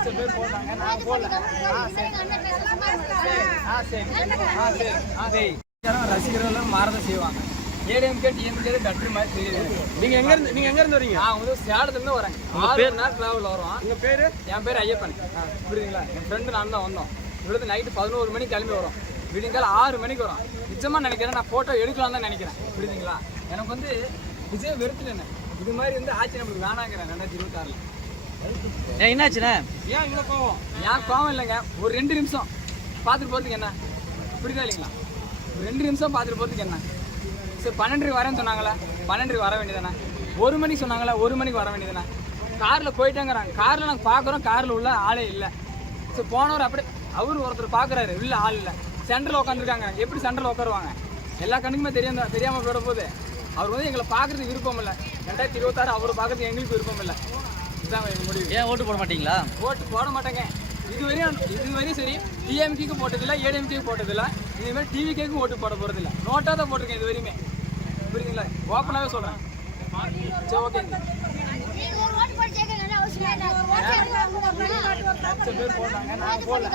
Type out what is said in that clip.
லட்சம் பேர் போடுறாங்க, நான் போடல. ரசிகர்கள் மாறதான் செய்வாங்க. ஏடிஎம்கே டிஎம்கே பெட்டர் மாதிரி தெரியுது. நீங்க எங்க இருந்து வரீங்க? நான் வந்து சேலத்துல இருந்து வரேன். 6 நாள் டிராவல் வரோம். உங்க பேரு? என் பேர் ஐயப்பன். புரியுதுங்களா? என் ஃப்ரெண்டு நான் தான் வந்தோம். இவ்வளவு நைட்டு 11 மணிக்கு கிளம்பி வரோம். விடியங்கால 6 மணிக்கு வரும். நிஜமா நினைக்கிறேன், நான் போட்டோ எடுக்கலாம் தான் நினைக்கிறேன். புரியுதுங்களா? எனக்கு வந்து விஜய் வெறுத்துட்டேன். இது மாதிரி வந்து ஆட்சி நம்மளுக்கு வேணாங்கிறேன் 2026. என்னாச்சுண்ணே? ஏன் இவ்வளவு கோவம்? ஏன் கோவம் இல்லைங்க, ஒரு 2 நிமிஷம் பார்த்துட்டு போகிறதுக்கு என்ன? புரியுதா இல்லைங்களா? ஒரு 2 நிமிஷம் பார்த்துட்டு போகிறதுக்கு என்ன? சரி 12 வரேன்னு சொன்னாங்களே, 12 வர வேண்டியதானே? 1 மணிக்கு சொன்னாங்களே, 1 மணிக்கு வர வேண்டியதானே? காரில் போயிட்டேங்கிறாங்க. காரில் நாங்கள் பார்க்குறோம், காரில் உள்ள ஆளே இல்லை. சரி போனவர் அப்படி அவர் ஒருத்தர் பார்க்குறாரு, இல்லை ஆள் இல்லை. சென்டரில் உட்காந்துருக்காங்க. எப்படி சென்டரில் உட்காருவாங்க? எல்லா கண்ணுக்குமே தெரியாமல் போயிட போது. அவர் வந்து எங்களை பார்க்குறதுக்கு விருப்பம் இல்லை. 2026 அவர் பார்க்குறதுக்கு எங்களுக்கு விருப்பம் இல்லை. இதுதான் எங்கள் முடிவு. ஏன் ஓட்டு போட மாட்டீங்களா? ஓட்டு போட மாட்டேங்க. இதுவரையும் சரி டிஎம்கேக்கு போட்டதில்லை, ஏடிஎம்கேக்கு போட்டதில்லை. இதுமாதிரி டிவிகேக்கும் ஓட்டு போட போகிறதில்ல. நோட்டாக தான் போட்டிருக்கேன் இது வரையுமே. புரியுதுங்களா? ஓப்பனாகவே சொல்கிறேன். சரி ஓகே. லட்சம் பேர் போடுறாங்க, நான் போடல.